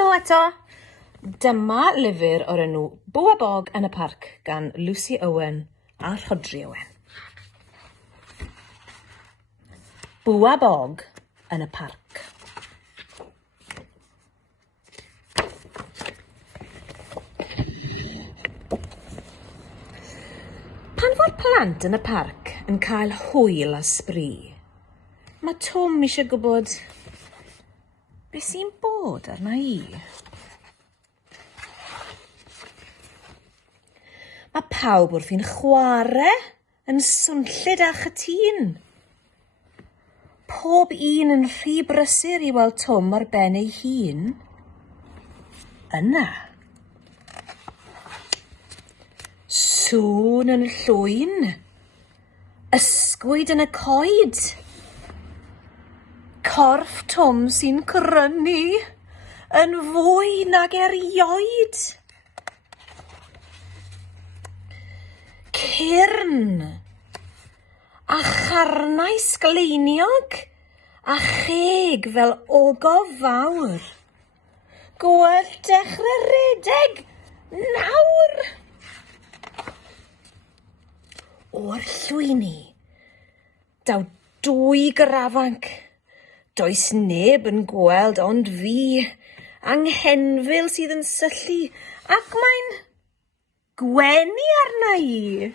Helo eto. Dyma lyfr o'r enw Bw-a-bog yn y Parc gan Owen a Rhodri Owen. Bw-a-bog yn y parc. Pan fo'r plant yn y parc yn cael hwyl a sbri, mae Tom eisiau gwybod beth sy'n bod arna i. Mae pawb wrthi'n chwarae yn swnllyd a chytun. Pob un yn rhy brysur i weld Tom ar ben ei hun. Yna. Sŵn yn y llwyn. Ysgwyd yn y coed. Corff Tom sy'n crynu yn fwy nag erioed. Cyrn a charnau sgleiniog a cheg fel ogof fawr. Gweld dechrau redeg nawr. O'r llwyni, daw dwy grafanc. Does neb yn gweld ond fi, anghenfil sydd yn syllu, ac mae'n gwenu arna i.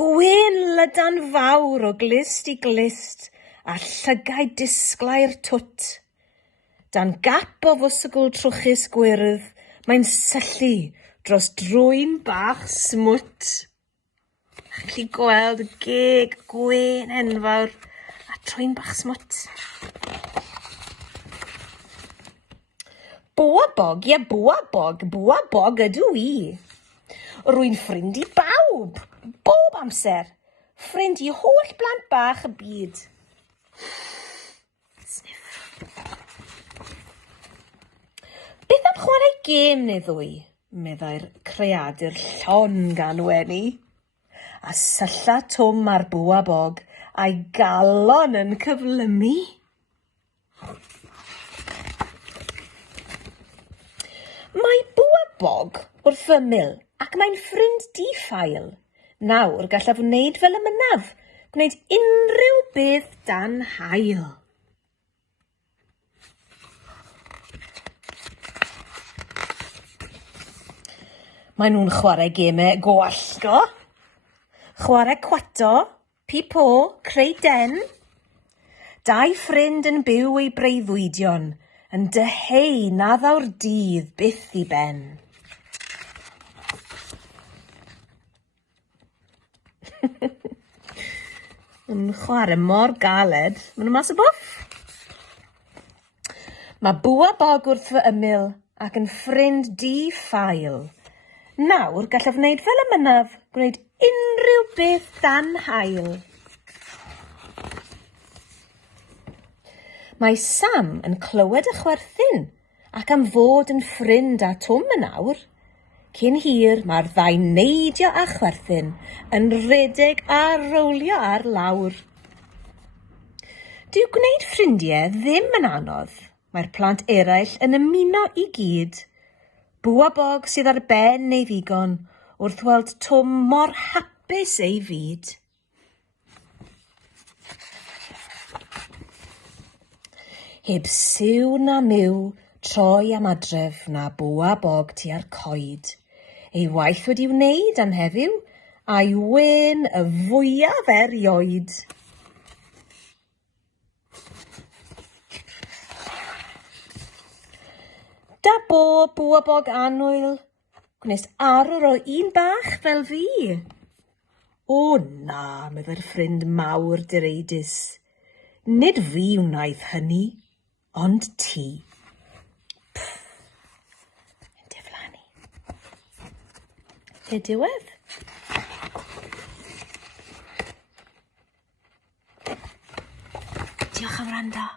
Gwyn lydan fawr o glist i glist a llygau disglau'r twt. Dan gap o fwsgl trwchus gwyrdd, mae'n syllu dros drwyn bach smwt. Chi'n gallu gweld y geg gwyn enfawr a trwyn bach smwt. Bw-a-bog, ie bw-a-bog ydw i. Rwy'n ffrind i bawb, bob amser. Ffrind i holl blant bach y byd. Sniff. Beth am chwarae gêm neu ddwy? Meddai'r creadur llon gan wenu. A sylla Tom ar Bw-a-bog a'i galon yn cyflymu. Mae Bw-a-bog wrth ymyl ac mae'n ffrind di-ffail. Nawr gallaf wneud fel y mynaf, gwneud unrhyw beth dan hael. Maen nhw'n chwarae gemau gwallgo, chwarae cwato, pipo, creu den. Dau ffrind yn byw eu breuddwydion, yn dyheu na ddaw'r dydd byth i ben. Yn chwarae mor galed, maen nhw mas o boff. Mae Bw-a-bog wrth fy ymyl ac yn ffrind di-ffail. Nawr gallaf wneud fel y mynaf, gwneud unrhyw beth dan hael. Mae Sam yn clywed y chwerthin ac am fod yn ffrind â Tom yn awr. Cyn hir mae'r ddau neidio a chwerthin yn redeg a rowlio ar lawr. Dyw gwneud ffrindiau ddim yn anodd. Mae'r plant eraill yn ymuno i gyd. Bw-a-bog sydd ar ben ei ddigon wrth weld Tom mor hapus ei fyd. Heb siw na miw troi am adref na Bw-a-bog tua'r coed. Ei waith wedi wneud am heddiw a'i wen y fwyaf erioed. Da bo Bw-a-bog annwyl, gwnes arwr o un bach fel fi. O na, meddai'r ffrind mawr direidus. Nid fi wnaeth hynny, ond ti. Yn diflannu. Hyd diwedd. Diolch am wrando.